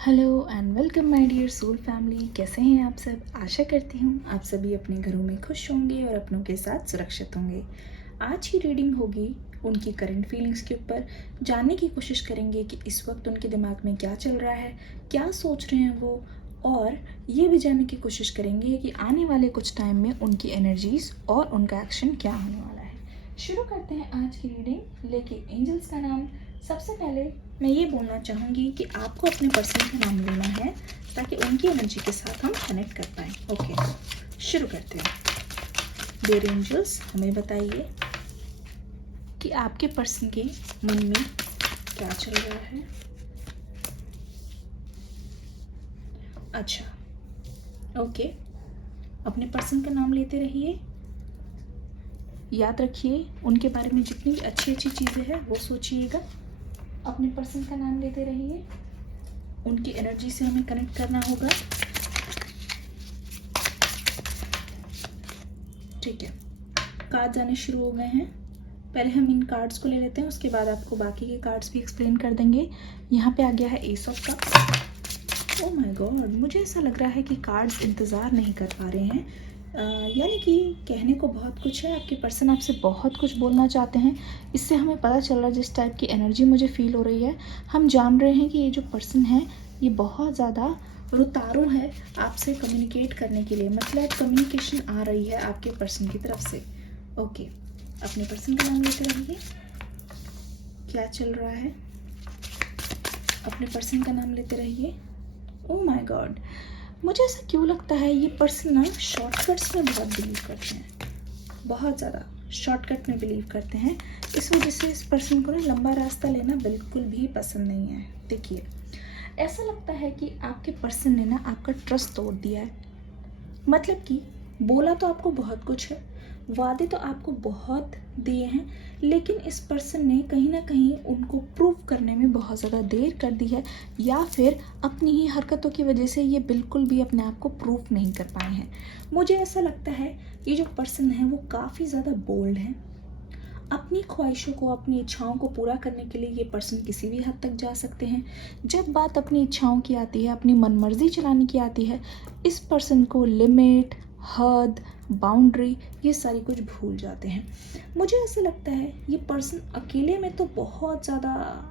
Hello and welcome my dear soul family. कैसे हैं आप सब? आशा करती हूँ आप सभी अपने घरों में खुश होंगे और अपनों के साथ सुरक्षित होंगे। आज की रीडिंग होगी उनकी करंट फीलिंग्स के ऊपर। जानने की कोशिश करेंगे कि इस वक्त उनके दिमाग में क्या चल रहा है, क्या सोच रहे हैं वो, और ये भी जानने की कोशिश करेंगे कि आने वाले कुछ टाइम में उनकी एनर्जीज और उनका एक्शन क्या होने वाला है। शुरू करते हैं आज की रीडिंग लेके एंजल्स का नाम। सबसे पहले मैं ये बोलना चाहूँगी कि आपको अपने पर्सन का नाम लेना है ताकि उनकी एनर्जी के साथ हम कनेक्ट कर पाएँ। ओके, शुरू करते हैं। डियर एंजल्स, हमें बताइए कि आपके पर्सन के मन में क्या चल रहा है। अच्छा, ओके, अपने पर्सन का नाम लेते रहिए। याद रखिए उनके बारे में जितनी भी अच्छी अच्छी चीज़ें हैं वो सोचिएगा। अपने पर्सन का नाम लेते रहिए। उनकी एनर्जी से हमें कनेक्ट करना होगा। ठीक है, कार्ड्स आने शुरू हो गए हैं। पहले हम इन कार्ड्स को ले लेते हैं, उसके बाद आपको बाकी के कार्ड्स भी एक्सप्लेन कर देंगे। यहाँ पे आ गया है S of cups. Oh my God, मुझे ऐसा लग रहा है कि कार्ड्स इंतज़ार नहीं कर पा रहे हैं। यानी कि कहने को बहुत कुछ है। आपके पर्सन आपसे बहुत कुछ बोलना चाहते हैं। इससे हमें पता चल रहा है, जिस टाइप की एनर्जी मुझे फील हो रही है, हम जान रहे हैं कि ये जो पर्सन है ये बहुत ज़्यादा रुतारू है आपसे कम्युनिकेट करने के लिए। मतलब कम्युनिकेशन आ रही है आपके पर्सन की तरफ से। ओके, अपने पर्सन का नाम लेते रहिए। क्या चल रहा है? अपने पर्सन का नाम लेते रहिए। ओह माय गॉड, मुझे ऐसा क्यों लगता है ये पर्सन ना शॉर्टकट्स में बहुत बिलीव करते हैं। बहुत ज़्यादा शॉर्टकट में बिलीव करते हैं। इस वजह से इस पर्सन को ना लंबा रास्ता लेना बिल्कुल भी पसंद नहीं है। देखिए, ऐसा लगता है कि आपके पर्सन ने ना आपका ट्रस्ट तोड़ दिया है। मतलब कि बोला तो आपको बहुत कुछ है, वादे तो आपको बहुत दिए हैं, लेकिन इस पर्सन ने कहीं ना कहीं उनको प्रूव करने में बहुत ज़्यादा देर कर दी है, या फिर अपनी ही हरकतों की वजह से ये बिल्कुल भी अपने आप को प्रूव नहीं कर पाए हैं। मुझे ऐसा लगता है ये जो पर्सन है वो काफ़ी ज़्यादा बोल्ड है। अपनी ख्वाहिशों को, अपनी इच्छाओं को पूरा करने के लिए ये पर्सन किसी भी हद तक जा सकते हैं। जब बात अपनी इच्छाओं की आती है, अपनी मनमर्जी चलाने की आती है, इस पर्सन को लिमिट, हद, बाउंड्री, ये सारी कुछ भूल जाते हैं। मुझे ऐसा लगता है ये पर्सन अकेले में तो बहुत ज़्यादा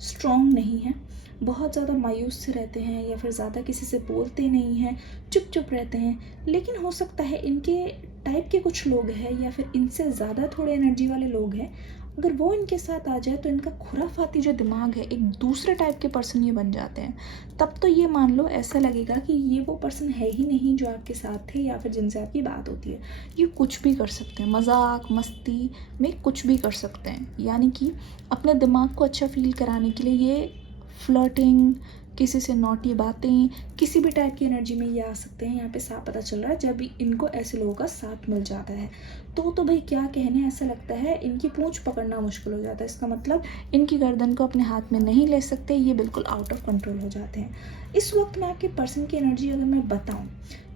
स्ट्रॉन्ग नहीं है। बहुत ज़्यादा मायूस से रहते हैं, या फिर ज़्यादा किसी से बोलते नहीं हैं, चुप चुप रहते हैं। लेकिन हो सकता है इनके टाइप के कुछ लोग हैं, या फिर इनसे ज़्यादा थोड़े एनर्जी वाले लोग हैं, अगर वो इनके साथ आ जाए तो इनका खुराफाती जो दिमाग है, एक दूसरे टाइप के पर्सन ये बन जाते हैं। तब तो ये मान लो ऐसा लगेगा कि ये वो पर्सन है ही नहीं जो आपके साथ थे या फिर जिनसे आपकी बात होती है। ये कुछ भी कर सकते हैं, मजाक मस्ती में कुछ भी कर सकते हैं। यानी कि अपने दिमाग को अच्छा फील कराने के लिए ये फ्लर्टिंग, किसी से नॉटी बातें, किसी भी टाइप की एनर्जी में ये आ सकते हैं। यहाँ पे साफ पता चल रहा है जब इनको ऐसे लोगों का साथ मिल जाता है तो भाई क्या कहने, ऐसा लगता है इनकी पूंछ पकड़ना मुश्किल हो जाता है। इसका मतलब इनकी गर्दन को अपने हाथ में नहीं ले सकते, ये बिल्कुल आउट ऑफ कंट्रोल हो जाते हैं। इस वक्त मैं आपके पर्सन की एनर्जी अगर मैं बताऊँ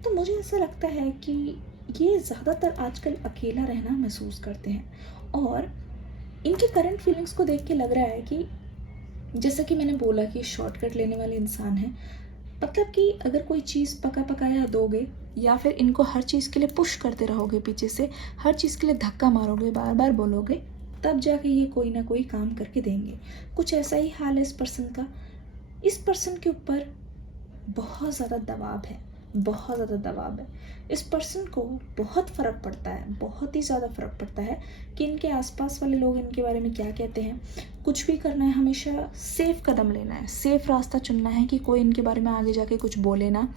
तो मुझे ऐसा लगता है कि ये ज़्यादातर आजकल अकेला रहना महसूस करते हैं। और इनकी करंट फीलिंग्स को देख के लग रहा है कि जैसा कि मैंने बोला कि शॉर्टकट लेने वाले इंसान हैं। मतलब कि अगर कोई चीज़ पका पकाया दोगे, या फिर इनको हर चीज़ के लिए पुश करते रहोगे, पीछे से हर चीज़ के लिए धक्का मारोगे, बार बार बोलोगे, तब जाके ये कोई ना कोई काम करके देंगे। कुछ ऐसा ही हाल है इस पर्सन का। इस पर्सन के ऊपर बहुत ज़्यादा दबाव है, बहुत ज़्यादा दबाव है। इस पर्सन को बहुत फ़र्क पड़ता है, बहुत ही ज़्यादा फ़र्क पड़ता है कि इनके आसपास वाले लोग इनके बारे में क्या कहते हैं। कुछ भी करना है, हमेशा सेफ कदम लेना है, सेफ रास्ता चुनना है कि कोई इनके बारे में आगे जाके कुछ बोले ना।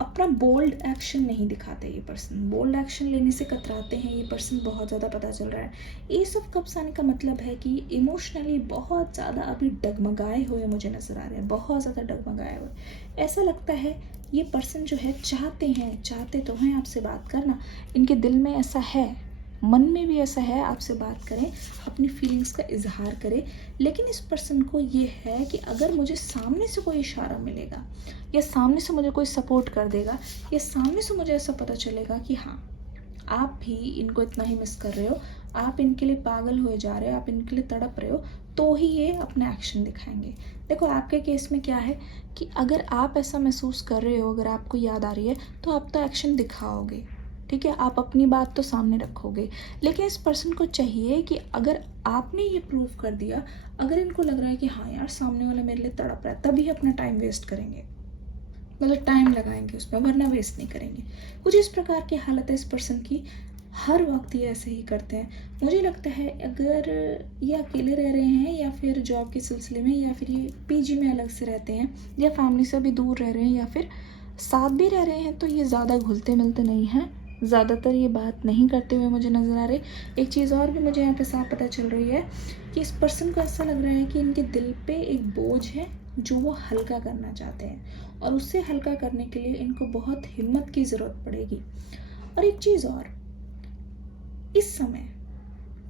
अपना बोल्ड एक्शन नहीं दिखाते ये पर्सन, बोल्ड एक्शन लेने से कतराते हैं ये पर्सन, बहुत ज़्यादा पता चल रहा है। एस ऑफ कप्स आने का मतलब है कि इमोशनली बहुत ज़्यादा अभी डगमगाए हुए मुझे नज़र आ रहे हैं, बहुत ज़्यादा डगमगाए हुए। ऐसा लगता है ये पर्सन जो है चाहते तो हैं आपसे बात करना, इनके दिल में ऐसा है, मन में भी ऐसा है आपसे बात करें, अपनी फीलिंग्स का इजहार करें। लेकिन इस पर्सन को ये है कि अगर मुझे सामने से कोई इशारा मिलेगा, या सामने से मुझे कोई सपोर्ट कर देगा, या सामने से मुझे ऐसा पता चलेगा कि हाँ आप भी इनको इतना ही मिस कर रहे हो, आप इनके लिए पागल हुए जा रहे हो, आप इनके लिए तड़प रहे हो, तो ही ये अपना एक्शन दिखाएंगे। देखो आपके केस में क्या है कि अगर आप ऐसा महसूस कर रहे हो, अगर आपको याद आ रही है, तो आप तो एक्शन दिखाओगे, ठीक है, आप अपनी बात तो सामने रखोगे। लेकिन इस पर्सन को चाहिए कि अगर आपने ये प्रूव कर दिया, अगर इनको लग रहा है कि हाँ यार सामने वाला मेरे लिए तड़प रहा है, तभी अपना टाइम वेस्ट करेंगे, मतलब टाइम लगाएंगे उसमें, वरना वेस्ट नहीं करेंगे। कुछ इस प्रकार की हालत है इस पर्सन की, हर वक्त ये ऐसे ही करते हैं। मुझे लगता है अगर ये अकेले रह रहे हैं या फिर जॉब के सिलसिले में, या फिर ये पीजी में अलग से रहते हैं, या फैमिली से भी दूर रह रहे हैं, या फिर साथ भी रह रहे हैं, तो ये ज़्यादा घुलते मिलते नहीं हैं, ज़्यादातर ये बात नहीं करते हुए मुझे नज़र आ रहे। एक चीज़ और भी मुझे यहाँ पे साफ पता चल रही है कि इस पर्सन को ऐसा लग रहा है कि इनके दिल पे एक बोझ है जो वो हल्का करना चाहते हैं, और उससे हल्का करने के लिए इनको बहुत हिम्मत की ज़रूरत पड़ेगी। और एक चीज़ और, इस समय,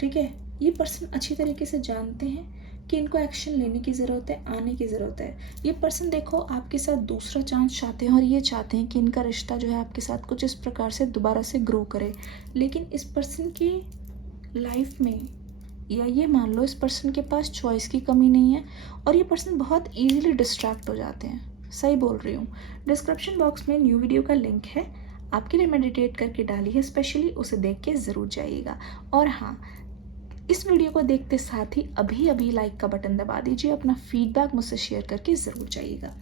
ठीक है, ये पर्सन अच्छी तरीके से जानते हैं कि इनको एक्शन लेने की ज़रूरत है, आने की ज़रूरत है। ये पर्सन देखो आपके साथ दूसरा चांस चाहते हैं, और ये चाहते हैं कि इनका रिश्ता जो है आपके साथ कुछ इस प्रकार से दोबारा से ग्रो करे। लेकिन इस पर्सन की लाइफ में, या ये मान लो इस पर्सन के पास चॉइस की कमी नहीं है, और ये पर्सन बहुत ईजिली डिस्ट्रैक्ट हो जाते हैं। सही बोल रही हूँ। डिस्क्रिप्शन बॉक्स में न्यू वीडियो का लिंक है, आपके लिए मेडिटेट करके डाली है स्पेशली, उसे देख के ज़रूर जाइएगा। और हाँ, इस वीडियो को देखते साथ ही अभी अभी लाइक का बटन दबा दीजिए, अपना फीडबैक मुझसे शेयर करके ज़रूर जाइएगा।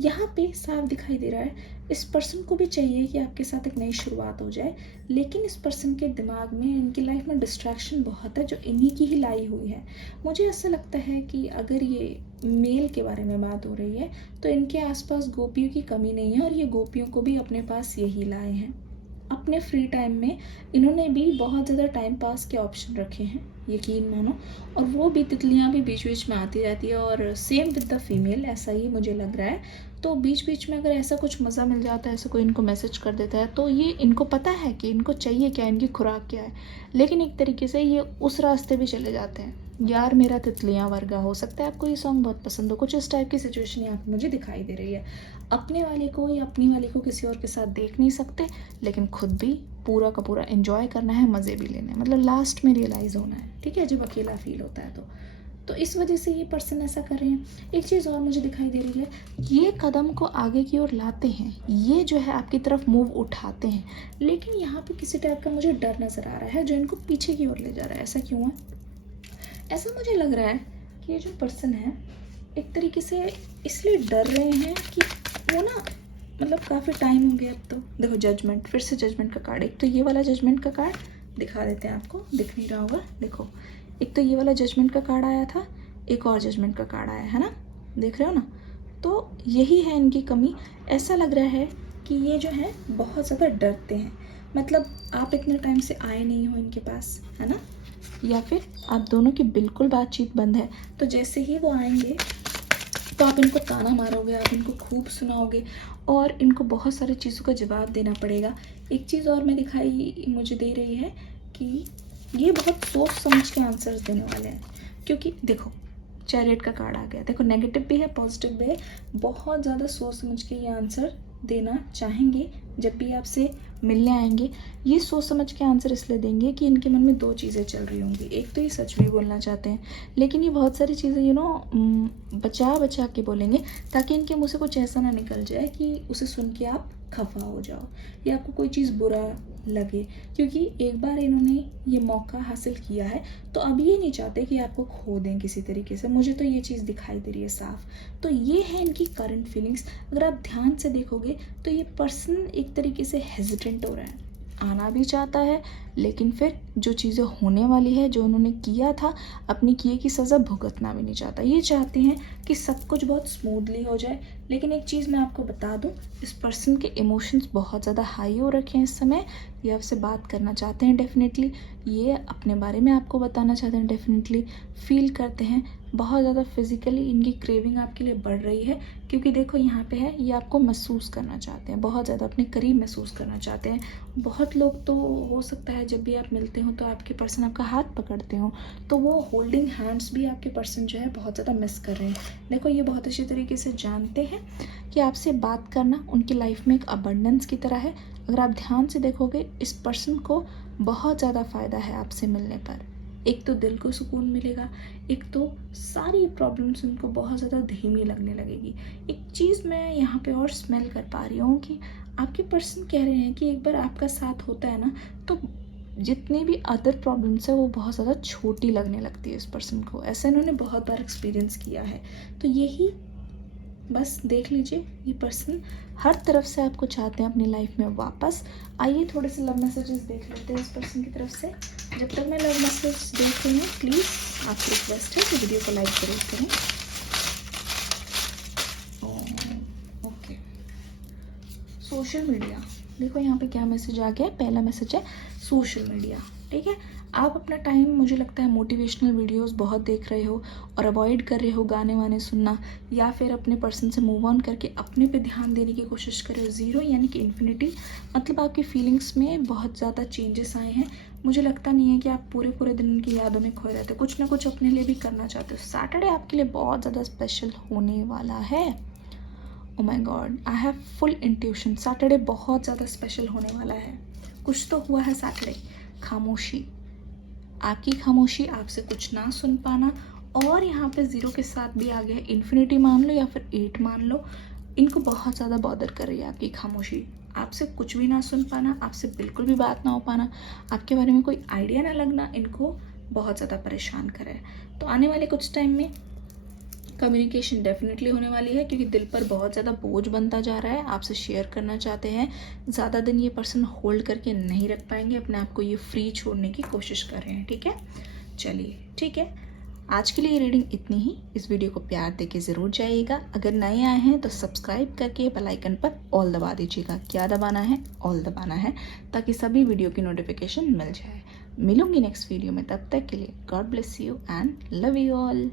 यहाँ पे साफ दिखाई दे रहा है इस पर्सन को भी चाहिए कि आपके साथ एक नई शुरुआत हो जाए, लेकिन इस पर्सन के दिमाग में, इनकी लाइफ में डिस्ट्रैक्शन बहुत है जो इन्हीं की ही लाई हुई है। मुझे ऐसा लगता है कि अगर ये मेल के बारे में बात हो रही है, तो इनके आसपास गोपियों की कमी नहीं है, और ये गोपियों को भी अपने पास यही लाए हैं। अपने फ्री टाइम में इन्होंने भी बहुत ज़्यादा टाइम पास के ऑप्शन रखे हैं, यकीन मानो, और वो भी तितलियाँ भी बीच बीच में आती रहती है, और सेम विद द फीमेल, ऐसा ही मुझे लग रहा है। तो बीच बीच में अगर ऐसा कुछ मज़ा मिल जाता है, ऐसा कोई इनको मैसेज कर देता है, तो ये इनको पता है कि इनको चाहिए क्या, इनकी खुराक क्या है, लेकिन एक तरीके से ये उस रास्ते भी चले जाते हैं। यार मेरा तितलियाँ वर्गा, हो सकता है आपको ये सॉन्ग बहुत पसंद हो। कुछ इस टाइप की सिचुएशन यहाँ पे मुझे दिखाई दे रही है। अपने वाले को या अपनी वाली को किसी और के साथ देख नहीं सकते, लेकिन खुद भी पूरा का पूरा एंजॉय करना है, मज़े भी लेने हैं, मतलब लास्ट में रियलाइज़ होना है, ठीक है, जब अकेला फील होता है तो इस वजह से ये पर्सन ऐसा कर रहे हैं। एक चीज़ और मुझे दिखाई दे रही है, ये कदम को आगे की ओर लाते हैं, ये जो है आपकी तरफ मूव उठाते हैं, लेकिन यहाँ पे किसी टाइप का मुझे डर नज़र आ रहा है जो इनको पीछे की ओर ले जा रहा है। ऐसा क्यों है? ऐसा मुझे लग रहा है कि ये जो पर्सन है एक तरीके से इसलिए डर रहे हैं कि वो ना, मतलब काफ़ी टाइम हो गया अब तो। देखो जजमेंट, फिर से जजमेंट का कार्ड, एक तो ये वाला जजमेंट का कार्ड दिखा देते हैं आपको, दिख नहीं रहा होगा, देखो एक तो ये वाला जजमेंट का कार्ड आया था, एक और जजमेंट का कार्ड आया है ना, देख रहे हो ना। तो यही है इनकी कमी। ऐसा लग रहा है कि ये जो है बहुत ज़्यादा डरते हैं, मतलब आप इतने टाइम से आए नहीं हो इनके पास, है ना, या फिर आप दोनों की बिल्कुल बातचीत बंद है, तो जैसे ही वो आएंगे तो आप इनको ताना मारोगे, आप इनको खूब सुनाओगे, और इनको बहुत सारी चीज़ों का जवाब देना पड़ेगा। एक चीज़ और मैं दिखाई मुझे दे रही है कि ये बहुत सोच समझ के आंसर्स देने वाले हैं, क्योंकि देखो चैरियट का कार्ड आ गया, देखो नेगेटिव भी है पॉजिटिव भी है, बहुत ज़्यादा सोच समझ के ये आंसर देना चाहेंगे। जब भी आपसे मिलने आएंगे, ये सोच समझ के आंसर इसलिए देंगे कि इनके मन में दो चीज़ें चल रही होंगी, एक तो ये सच भी बोलना चाहते हैं, लेकिन ये बहुत सारी चीज़ें बचा बचा के बोलेंगे, ताकि इनके मुँह से कुछ ऐसा ना निकल जाए कि उसे सुन के आप खफा हो जाओ या आपको कोई चीज़ बुरा लगे, क्योंकि एक बार इन्होंने ये मौका हासिल किया है, तो अब ये नहीं चाहते कि आपको खो दें किसी तरीके से। मुझे तो ये चीज़ दिखाई दे रही है साफ। तो ये है इनकी करंट फीलिंग्स। अगर आप ध्यान से देखोगे तो ये पर्सन एक तरीके से हेजिटेंट हो रहा है, आना भी चाहता है, लेकिन फिर जो चीज़ें होने वाली है, जो उन्होंने किया था, अपनी किए की सज़ा भुगतना भी नहीं चाहता। ये चाहते हैं कि सब कुछ बहुत स्मूथली हो जाए। लेकिन एक चीज़ मैं आपको बता दूं, इस पर्सन के इमोशंस बहुत ज़्यादा हाई हो रखे हैं इस समय। ये आपसे बात करना चाहते हैं डेफिनेटली, ये अपने बारे में आपको बताना चाहते हैं डेफिनेटली, फील करते हैं बहुत ज़्यादा। फिज़िकली इनकी क्रेविंग आपके लिए बढ़ रही है, क्योंकि देखो यहाँ पे है, ये आपको महसूस करना चाहते हैं, बहुत ज़्यादा अपने करीब महसूस करना चाहते हैं। बहुत लोग तो हो सकता है जब भी आप मिलते हो तो आपके पर्सन आपका हाथ पकड़ते हो, तो वो होल्डिंग हैंड्स भी आपके पर्सन जो है बहुत ज़्यादा मिस कर रहे हैं। देखो ये बहुत अच्छी तरीके से जानते हैं कि आपसे बात करना उनकी लाइफ में एक अबंडेंस की तरह है। अगर आप ध्यान से देखोगे, इस पर्सन को बहुत ज़्यादा फ़ायदा है आपसे मिलने पर, एक तो दिल को सुकून मिलेगा, एक तो सारी प्रॉब्लम्स उनको बहुत ज़्यादा धीमी लगने लगेगी। एक चीज़ मैं यहाँ पे और स्मेल कर पा रही हूँ कि आपके पर्सन कह रहे हैं कि एक बार आपका साथ होता है ना, तो जितनी भी अदर प्रॉब्लम्स है वो बहुत ज़्यादा छोटी लगने लगती है इस पर्सन को। ऐसा इन्होंने बहुत बार एक्सपीरियंस किया है। तो यही बस देख लीजिए, ये पर्सन हर तरफ से आपको चाहते हैं अपनी लाइफ में वापस। आइए थोड़े से लव मैसेजेस देख लेते हैं इस पर्सन की तरफ से। जब तक मैं लव मैसेज देख रही हूँ, प्लीज़ आपसे रिक्वेस्ट है कि वीडियो को लाइक जरूर करें। ओके, सोशल मीडिया, देखो यहाँ पे क्या मैसेज आ गया है। पहला मैसेज है सोशल मीडिया, ठीक है। आप अपना टाइम, मुझे लगता है, मोटिवेशनल वीडियोस बहुत देख रहे हो और अवॉइड कर रहे हो गाने वाने सुनना, या फिर अपने पर्सन से मूव ऑन करके अपने पे ध्यान देने की कोशिश कर रहे हो। ज़ीरो यानी कि इन्फिनिटी, मतलब आपकी फीलिंग्स में बहुत ज़्यादा चेंजेस आए हैं। मुझे लगता नहीं है कि आप पूरे पूरे दिन उनकी यादों में खोए रहते हो, कुछ ना कुछ अपने लिए भी करना चाहते हो। सैटरडे आपके लिए बहुत ज़्यादा स्पेशल होने वाला है। Oh my God, I have full intuition, Saturday बहुत ज़्यादा स्पेशल होने वाला है। कुछ तो हुआ है सैटरडे। खामोशी, आपकी खामोशी, आपसे कुछ ना सुन पाना, और यहाँ पे ज़ीरो के साथ भी आ गया है। इन्फिनिटी मान लो या फिर 8 मान लो, इनको बहुत ज़्यादा बॉदर कर रही है आपकी खामोशी। आपसे कुछ भी ना सुन पाना, आपसे बिल्कुल भी बात ना हो पाना, आपके बारे में कोई आइडिया ना लगना, इनको बहुत ज़्यादा परेशान कर रहा है। तो आने वाले कुछ टाइम में कम्युनिकेशन डेफिनेटली होने वाली है, क्योंकि दिल पर बहुत ज़्यादा बोझ बनता जा रहा है। आपसे शेयर करना चाहते हैं, ज़्यादा दिन ये पर्सन होल्ड करके नहीं रख पाएंगे अपने आप को, ये फ्री छोड़ने की कोशिश कर रहे हैं, ठीक है। चलिए ठीक है, आज के लिए ये रीडिंग इतनी ही। इस वीडियो को प्यार देके ज़रूर जाइएगा। अगर नए आए हैं तो सब्सक्राइब करके बेल आइकन पर ऑल दबा दीजिएगा। क्या दबाना है? ऑल दबाना है, ताकि सभी वीडियो की नोटिफिकेशन मिल जाए। मिलूंगी नेक्स्ट वीडियो में, तब तक के लिए God bless you and love you all.